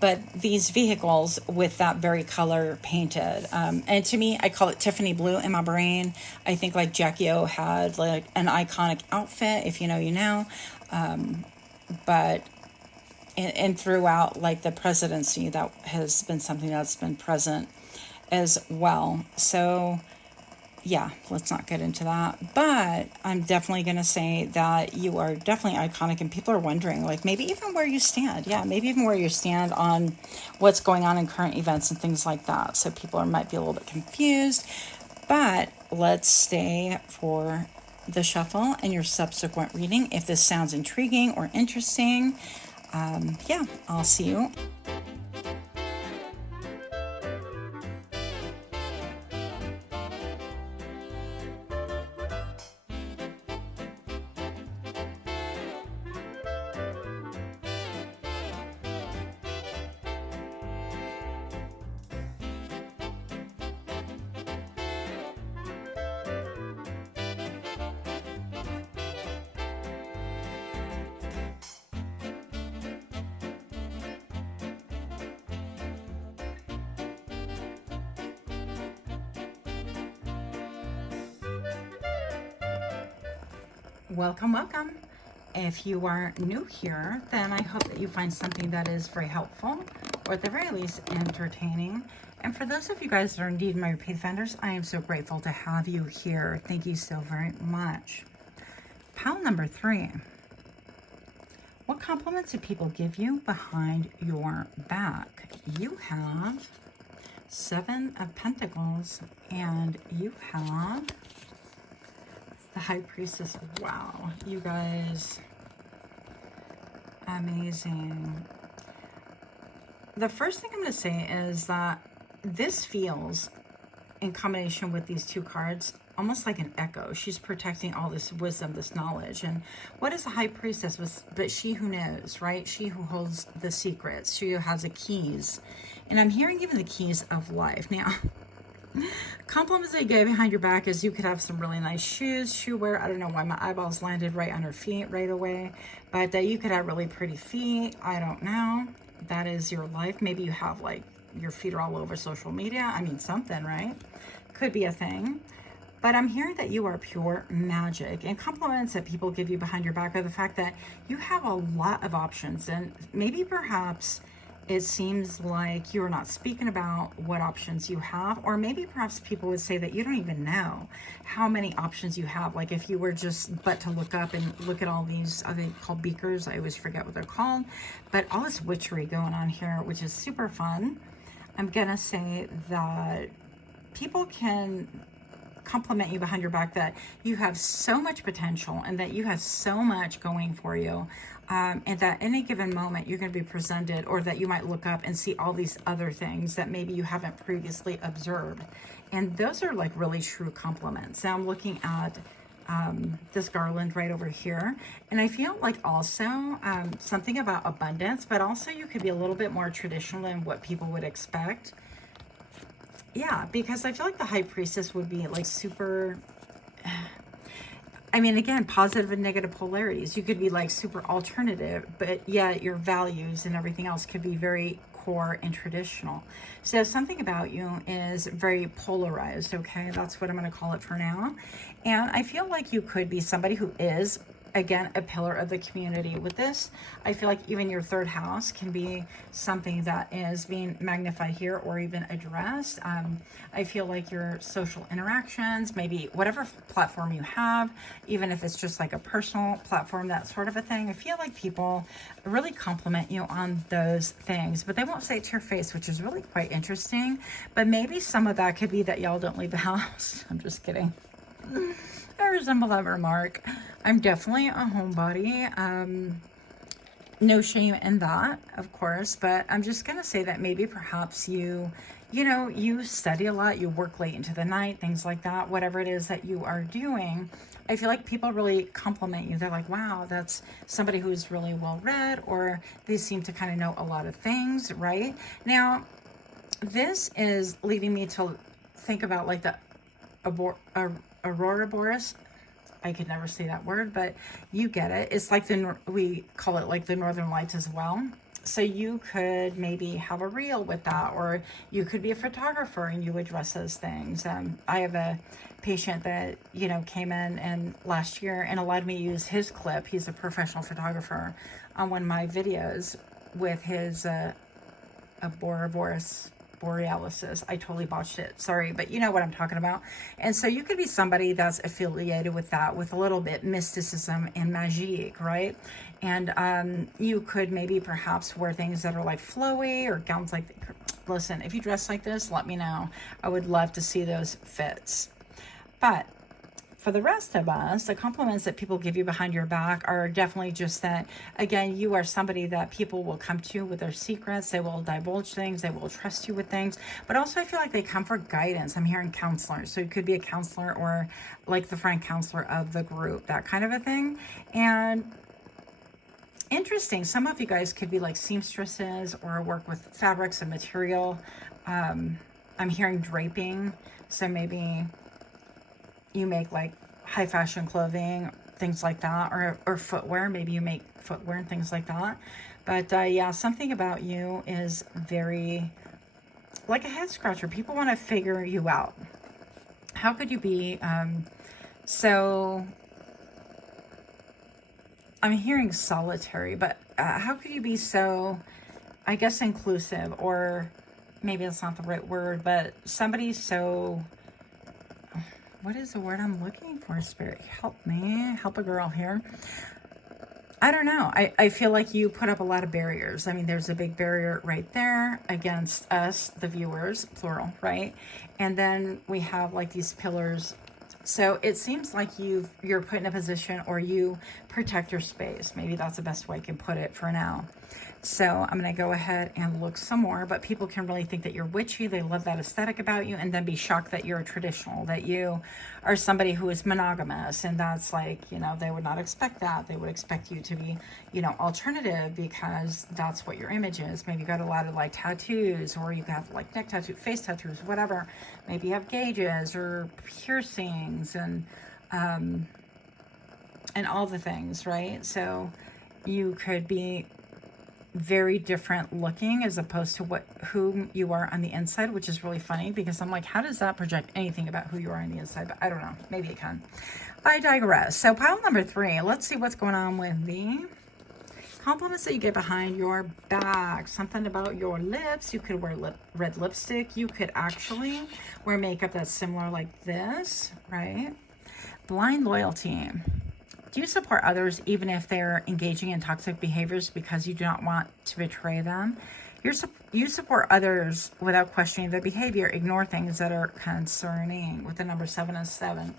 but these vehicles with that very color painted. And to me, I call it Tiffany blue in my brain. I think like Jackie O had like an iconic outfit, if you know, you know. But and throughout like the presidency, that has been something that's been present as well. So yeah, let's not get into that. But I'm definitely going to say that you are definitely iconic, and people are wondering, like, maybe even where you stand. Yeah, maybe even where you stand on what's going on in current events and things like that. So people might be a little bit confused. But let's stay for the shuffle and your subsequent reading. If this sounds intriguing or interesting, I'll see you. Welcome. If you are new here, then I hope that you find something that is very helpful, or at the very least entertaining. And for those of you guys that are indeed my repeat offenders, I am so grateful to have you here. Thank you so very much. Pile number 3. What compliments do people give you behind your back? You have 7 of Pentacles, and you have the High Priestess. Wow, you guys, amazing. The first thing I'm going to say is that this feels, in combination with these 2 cards, almost like an echo. She's protecting all this wisdom, this knowledge. And what is the High Priestess? But she who knows, right? She who holds the secrets. She who has the keys. And I'm hearing even the keys of life. Now, compliments they give behind your back is you could have some really nice shoes, shoe wear. I don't know why my eyeballs landed right on her feet right away, but you could have really pretty feet. I don't know. That is your life. Maybe you have like your feet are all over social media. I mean, something, right? Could be a thing. But I'm hearing that you are pure magic, and compliments that people give you behind your back are the fact that you have a lot of options, and maybe perhaps it seems like you're not speaking about what options you have, or maybe perhaps people would say that you don't even know how many options you have. Like if you were just but to look up and look at all these, I think called beakers, I always forget what they're called, but all this witchery going on here, which is super fun. I'm gonna say that people can compliment you behind your back that you have so much potential and that you have so much going for you, and that any given moment you're going to be presented, or that you might look up and see all these other things that maybe you haven't previously observed, and those are like really true compliments. Now I'm looking at this garland right over here, and I feel like also something about abundance, but also you could be a little bit more traditional than what people would expect. Yeah, because I feel like the high priestess would be like super, I mean, again, positive and negative polarities. You could be like super alternative, but yet your values and everything else could be very core and traditional. So something about you is very polarized, okay? That's what I'm going to call it for now. And I feel like you could be somebody who is, again, a pillar of the community. With this, I feel like even your third house can be something that is being magnified here or even addressed. I feel like your social interactions, maybe whatever platform you have, even if it's just like a personal platform, that sort of a thing, I feel like people really compliment you on those things, but they won't say it to your face, which is really quite interesting. But maybe some of that could be that y'all don't leave the house. I'm just kidding. I resemble that remark. I'm definitely a homebody. No shame in that, of course, but I'm just going to say that maybe perhaps you know, you study a lot, you work late into the night, things like that, whatever it is that you are doing. I feel like people really compliment you. They're like, wow, that's somebody who's really well read, or they seem to kind of know a lot of things, right? Now, this is leading me to think about like the Aurora Borealis. I could never say that word, but you get it. It's like we call it like the Northern Lights as well. So you could maybe have a reel with that, or you could be a photographer and you address those things. I have a patient that, you know, came in and last year and allowed me to use his clip. He's a professional photographer on one of my videos with his Borealis. I totally botched it. Sorry, but you know what I'm talking about. And so you could be somebody that's affiliated with that, with a little bit mysticism and magique, right? And you could maybe perhaps wear things that are like flowy or gowns like, listen, if you dress like this, let me know. I would love to see those fits. But for the rest of us, the compliments that people give you behind your back are definitely just that, again, you are somebody that people will come to with their secrets. They will divulge things. They will trust you with things. But also I feel like they come for guidance. I'm hearing counselors. So you could be a counselor or like the friend counselor of the group, that kind of a thing. And interesting, some of you guys could be like seamstresses or work with fabrics and material. I'm hearing draping. So maybe you make like high fashion clothing, things like that, or footwear. Maybe you make footwear and things like that. But yeah, something about you is very like a head scratcher. People want to figure you out. How could you be so, I'm hearing solitary, but how could you be so, I guess, inclusive, or maybe that's not the right word, but somebody so, what is the word I'm looking for, Spirit? Help me. Help a girl here. I don't know. I feel like you put up a lot of barriers. I mean, there's a big barrier right there against us, the viewers, plural, right? And then we have like these pillars. So it seems like you're put in a position, or you protect your space. Maybe that's the best way I can put it for now. So I'm going to go ahead and look some more, but people can really think that you're witchy. They love that aesthetic about you, and then be shocked that you're traditional, that you are somebody who is monogamous. And that's like, you know, they would not expect that. They would expect you to be, you know, alternative, because that's what your image is. Maybe you got a lot of like tattoos, or you have like neck tattoos, face tattoos, whatever. Maybe you have gauges or piercings and all the things, right? So you could be very different looking as opposed to who you are on the inside, which is really funny because I'm like, how does that project anything about who you are on the inside? But I don't know. Maybe it can. I digress. So pile number 3, let's see what's going on with the compliments that you get behind your back. Something about your lips. You could wear red lipstick. You could actually wear makeup that's similar like this, right? Blind loyalty. Do you support others even if they're engaging in toxic behaviors because you do not want to betray them? You support others without questioning their behavior. Ignore things that are concerning, with the number 7 and 7.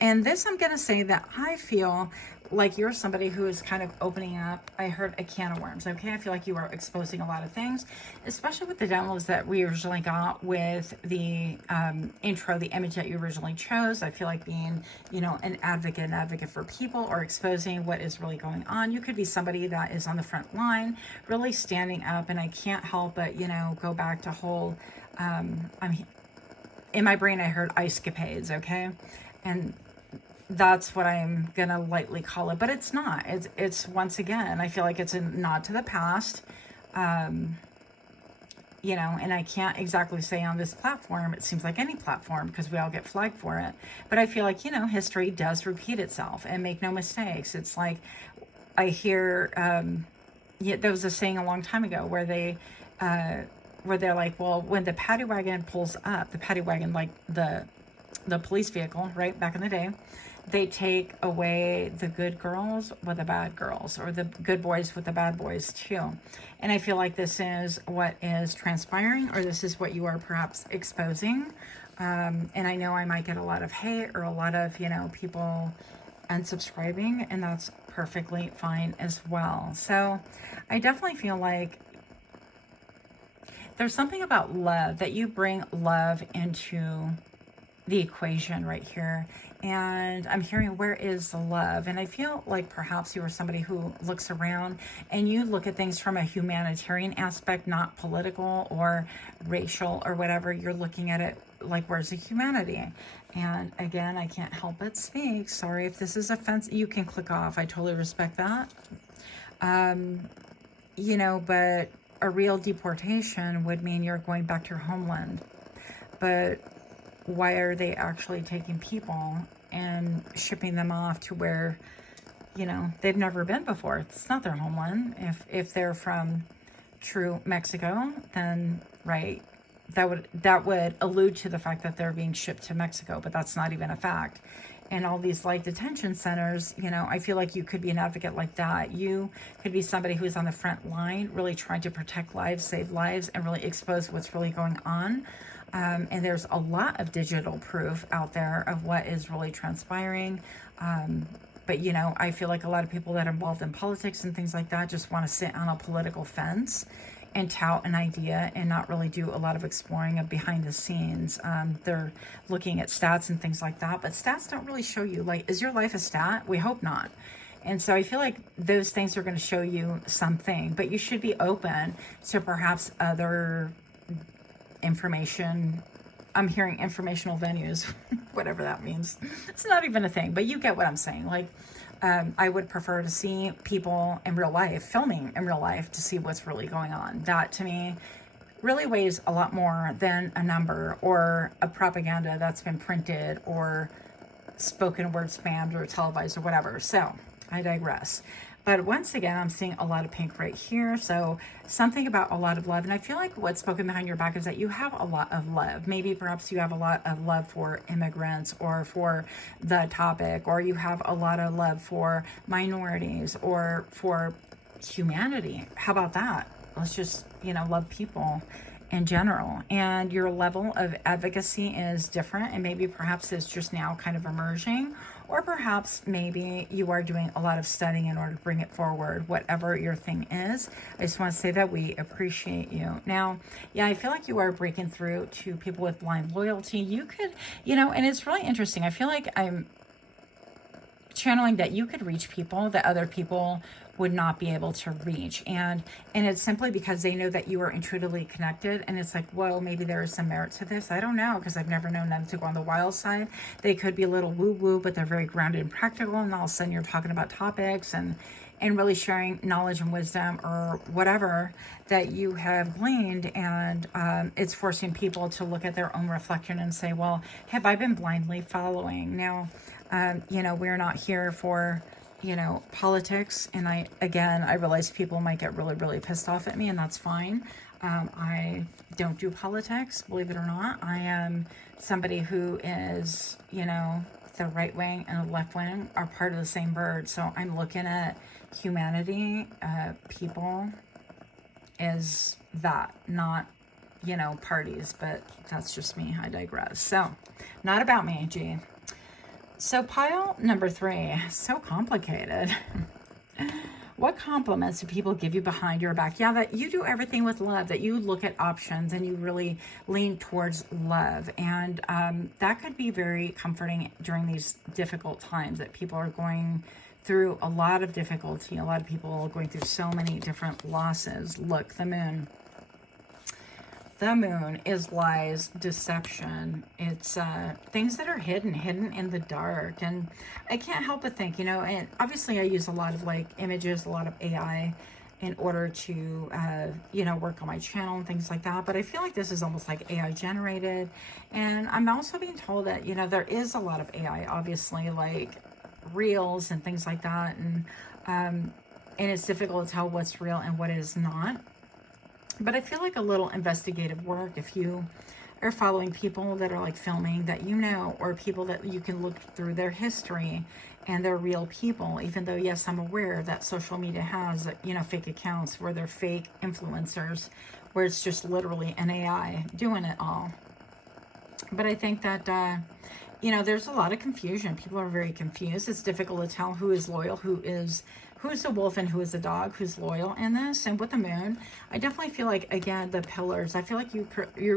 And this, I'm going to say that I feel like you're somebody who is kind of opening up. I heard a can of worms. Okay. I feel like you are exposing a lot of things, especially with the downloads that we originally got with the intro, the image that you originally chose. I feel like being, an advocate for people, or exposing what is really going on. You could be somebody that is on the front line, really standing up. And I can't help but, go back to whole, in my brain, I heard ice capades. Okay. And that's what I'm gonna lightly call it, but it's not. It's once again, I feel like it's a nod to the past, and I can't exactly say on this platform. It seems like any platform because we all get flagged for it. But I feel like history does repeat itself, and make no mistakes. It's like I hear, there was a saying a long time ago where they're like, well, when the paddy wagon pulls up, the paddy wagon, like the police vehicle, right, back in the day, they take away the good girls with the bad girls, or the good boys with the bad boys too. And I feel like this is what is transpiring, or this is what you are perhaps exposing. And I know I might get a lot of hate or a lot of, people unsubscribing, and that's perfectly fine as well. So I definitely feel like there's something about love, that you bring love into the equation right here. And I'm hearing, where is the love? And I feel like perhaps you are somebody who looks around and you look at things from a humanitarian aspect, not political or racial or whatever. You're looking at it like, where's the humanity? And again, I can't help but speak. Sorry if this is offensive. You can click off. I totally respect that. But a real deportation would mean you're going back to your homeland. But why are they actually taking people and shipping them off to where, they've never been before? It's not their homeland. If they're from true Mexico, then, right, that would allude to the fact that they're being shipped to Mexico, but that's not even a fact. And all these like detention centers, I feel like you could be an advocate like that. You could be somebody who's on the front line, really trying to protect lives, save lives, and really expose what's really going on. And there's a lot of digital proof out there of what is really transpiring. But, I feel like a lot of people that are involved in politics and things like that just want to sit on a political fence and tout an idea and not really do a lot of exploring of behind the scenes. They're looking at stats and things like that, but stats don't really show you, like, is your life a stat? We hope not. And so I feel like those things are going to show you something, but you should be open to perhaps other information. I'm hearing informational venues, whatever that means. It's not even a thing, but you get what I'm saying. Like, I would prefer to see people in real life, filming in real life, to see what's really going on. That to me really weighs a lot more than a number or a propaganda that's been printed or spoken word spammed or televised or whatever. So I digress. But once again, I'm seeing a lot of pink right here. So something about a lot of love. And I feel like what's spoken behind your back is that you have a lot of love. Maybe perhaps you have a lot of love for immigrants or for the topic, or you have a lot of love for minorities or for humanity. How about that? Let's just, love people in general. And your level of advocacy is different, and maybe perhaps it's just now kind of emerging. Or perhaps maybe you are doing a lot of studying in order to bring it forward, whatever your thing is. I just want to say that we appreciate you. Now, yeah, I feel like you are breaking through to people with blind loyalty. You could, and it's really interesting. I feel like I'm channeling that you could reach people that other people would not be able to reach, and it's simply because they know that you are intuitively connected. And it's like, whoa, maybe there is some merit to this. I don't know, because I've never known them to go on the wild side. They could be a little woo woo, but they're very grounded and practical, and all of a sudden you're talking about topics and and really sharing knowledge and wisdom or whatever that you have gleaned. And it's forcing people to look at their own reflection and say, well, have I been blindly following? Now, we're not here for, politics. And I realize people might get really, really pissed off at me, and that's fine. I don't do politics, believe it or not. I am somebody who is, the right wing and the left wing are part of the same bird. So I'm looking at humanity, people as that, not, parties, but that's just me. I digress. So not about me, G. So pile number 3, so complicated. What compliments do people give you behind your back? Yeah, that you do everything with love, that you look at options and you really lean towards love. And that could be very comforting during these difficult times that people are going through a lot of difficulty. A lot of people are going through so many different losses. Look, the moon. The moon is lies, deception. It's things that are hidden in the dark. And I can't help but think, and obviously I use a lot of like images, a lot of AI in order to, work on my channel and things like that. But I feel like this is almost like AI generated. And I'm also being told that, there is a lot of AI, obviously, like reels and things like that. And it's difficult to tell what's real and what is not. But I feel like a little investigative work, if you are following people that are like filming that or people that you can look through their history and they're real people, even though, yes, I'm aware that social media has, fake accounts where they're fake influencers, where it's just literally an AI doing it all. But I think that, there's a lot of confusion. People are very confused. It's difficult to tell who is loyal, who's a wolf and who is a dog, who's loyal in this. And with the moon, I definitely feel like, again, the pillars, I feel like you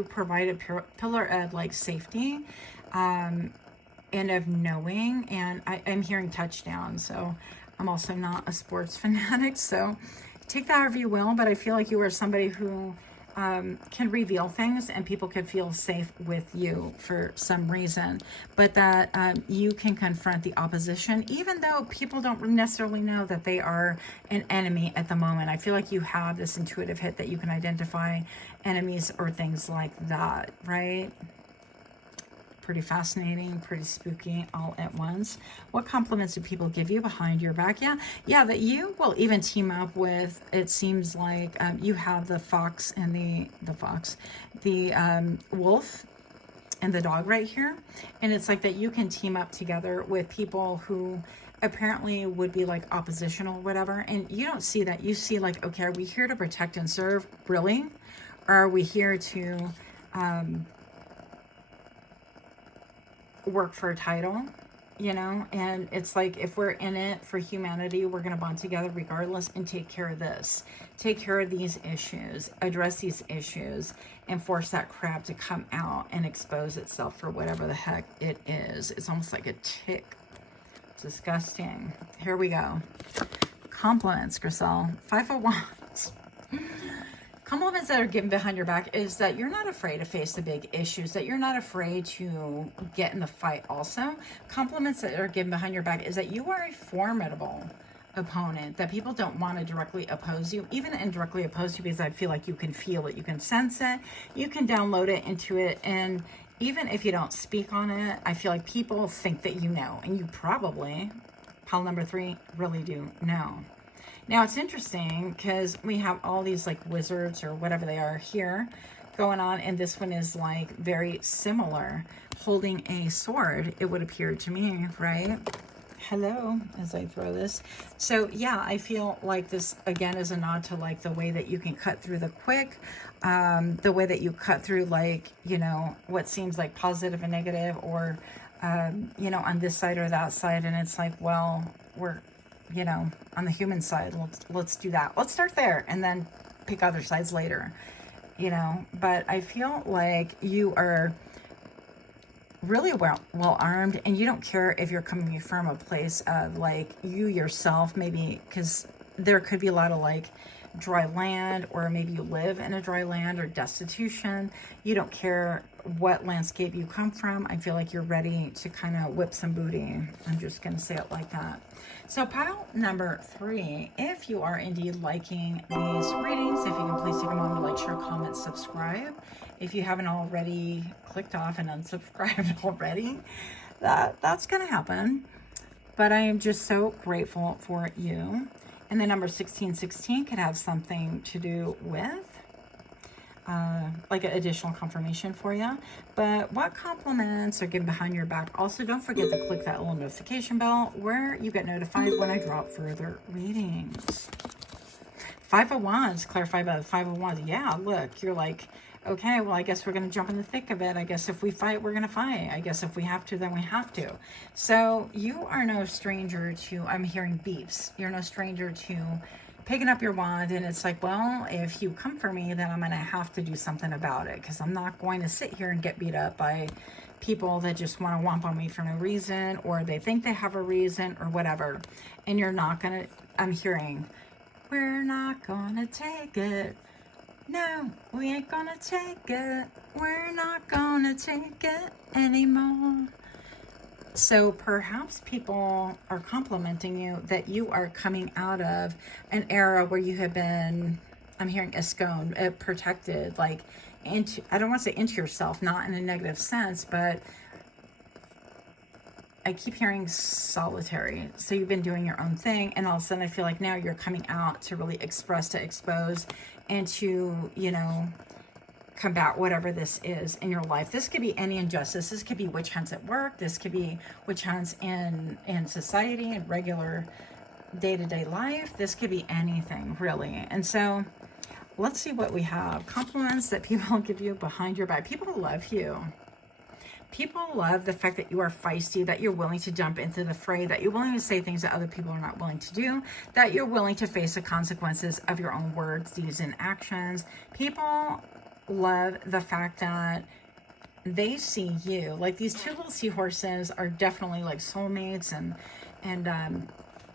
provide a pillar of like safety and of knowing. And I'm hearing touchdown. So I'm also not a sports fanatic. So take that however you will. But I feel like you are somebody who can reveal things and people can feel safe with you for some reason, but that you can confront the opposition, even though people don't necessarily know that they are an enemy at the moment. I feel like you have this intuitive hit that you can identify enemies or things like that, right? Pretty fascinating, pretty spooky all at once. What compliments do people give you behind your back? Yeah, that you will even team up with, it seems like you have the fox and the wolf and the dog right here. And it's like that you can team up together with people who apparently would be like oppositional, whatever. And you don't see that. You see like, okay, are we here to protect and serve? Really? Or are we here to work for a title, and it's like, if we're in it for humanity, we're going to bond together regardless and take care of these issues, address these issues, and force that crab to come out and expose itself for whatever the heck it is. It's almost like a tick. Disgusting. Here we go. Compliments, Griselle. 5 of Wands. Compliments that are given behind your back is that you're not afraid to face the big issues, that you're not afraid to get in the fight also. Compliments that are given behind your back is that you are a formidable opponent, that people don't want to directly oppose you, even indirectly oppose you, because I feel like you can feel it, you can sense it, you can download it into it, and even if you don't speak on it, I feel like people think that you know, and you probably, pile number 3, really do know. Now, it's interesting because we have all these like wizards or whatever they are here going on. And this one is like very similar, holding a sword, it would appear to me, right? Hello, as I throw this. So yeah, I feel like this again is a nod to like the way that you can cut through the quick, the way that you cut through like, what seems like positive and negative, or, on this side or that side. And it's like, well, we're, on the human side, let's do that. Let's start there and then pick other sides later, but I feel like you are really well armed, and you don't care if you're coming from a place of like you yourself, maybe, because there could be a lot of like dry land, or maybe you live in a dry land or destitution. You don't care what landscape you come from. I feel like you're ready to kind of whip some booty. I'm just going to say it like that. So pile number 3, if you are indeed liking these readings, if you can please take a moment to like, share, comment, subscribe. If you haven't already clicked off and unsubscribed already, that's going to happen. But I am just so grateful for you. And the number 1616 could have something to do with like an additional confirmation for you. But what compliments are given behind your back? Also, don't forget to click that little notification bell where you get notified when I drop further readings. 5 of Wands, clarify about the 5 of Wands. Yeah, look, you're like, okay, well, I guess we're going to jump in the thick of it. I guess if we fight, we're going to fight. I guess if we have to, then we have to. So you are no stranger to, I'm hearing beefs. You're no stranger to picking up your wand, and it's like, well, if you come for me, then I'm going to have to do something about it, because I'm not going to sit here and get beat up by people that just want to whomp on me for no reason, or they think they have a reason or whatever. And you're not going to, I'm hearing, we're not going to take it. No, we ain't gonna take it. We're not gonna take it anymore. So perhaps people are complimenting you that you are coming out of an era where you have been, I'm hearing escone, protected, like into, I don't want to say into yourself, not in a negative sense, but I keep hearing solitary. So you've been doing your own thing, and all of a sudden I feel like now you're coming out to really express, to expose, and to, you know, combat whatever this is in your life. This could be any injustice. This could be witch hunts at work. This could be witch hunts in society and regular day-to-day life. This could be anything, really. And so let's see what we have. Compliments that people give you behind your back. People love you. People love the fact that you are feisty, that you're willing to jump into the fray, that you're willing to say things that other people are not willing to do, that you're willing to face the consequences of your own words, deeds, and actions. People love the fact that they see you. Like these two little seahorses are definitely like soulmates, and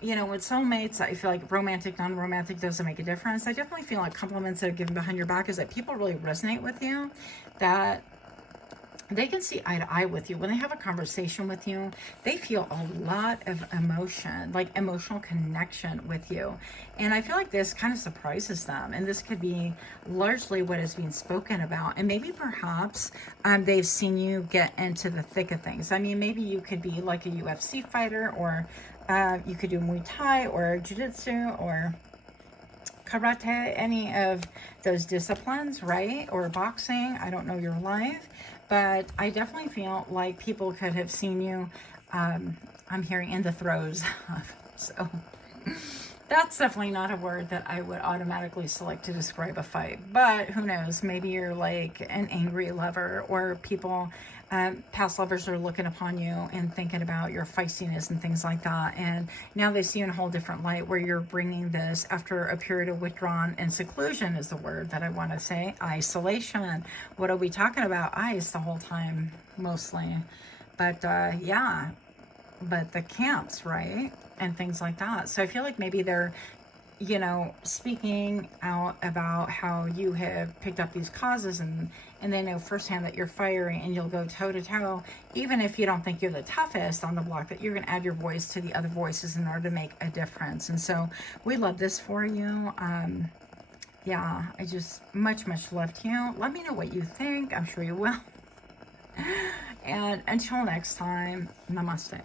you know, with soulmates, I feel like romantic, non-romantic doesn't make a difference. I definitely feel like compliments that are given behind your back is that people really resonate with you, that they can see eye to eye with you. When they have a conversation with you, they feel a lot of emotion, like emotional connection with you. And I feel like this kind of surprises them. And this could be largely what is being spoken about. And maybe perhaps they've seen you get into the thick of things. I mean, maybe you could be like a UFC fighter, or you could do Muay Thai or Jiu-Jitsu or karate, any of those disciplines, right? Or boxing. I don't know your life, but I definitely feel like people could have seen you, I'm hearing, in the throes of. So that's definitely not a word that I would automatically select to describe a fight. But who knows? Maybe you're like an angry lover, or people, past lovers are looking upon you and thinking about your feistiness and things like that. And now they see you in a whole different light, where you're bringing this after a period of withdrawn and seclusion is the word that I want to say. Isolation. What are we talking about? Ice the whole time, mostly. But yeah, but the camps, right? And things like that. So I feel like maybe they're, you know, speaking out about how you have picked up these causes, and they know firsthand that you're fiery and you'll go toe to toe, even if you don't think you're the toughest on the block, that you're going to add your voice to the other voices in order to make a difference. And so we love this for you. Yeah, I just much love to you. Let me know what you think. I'm sure you will. And until next time, namaste.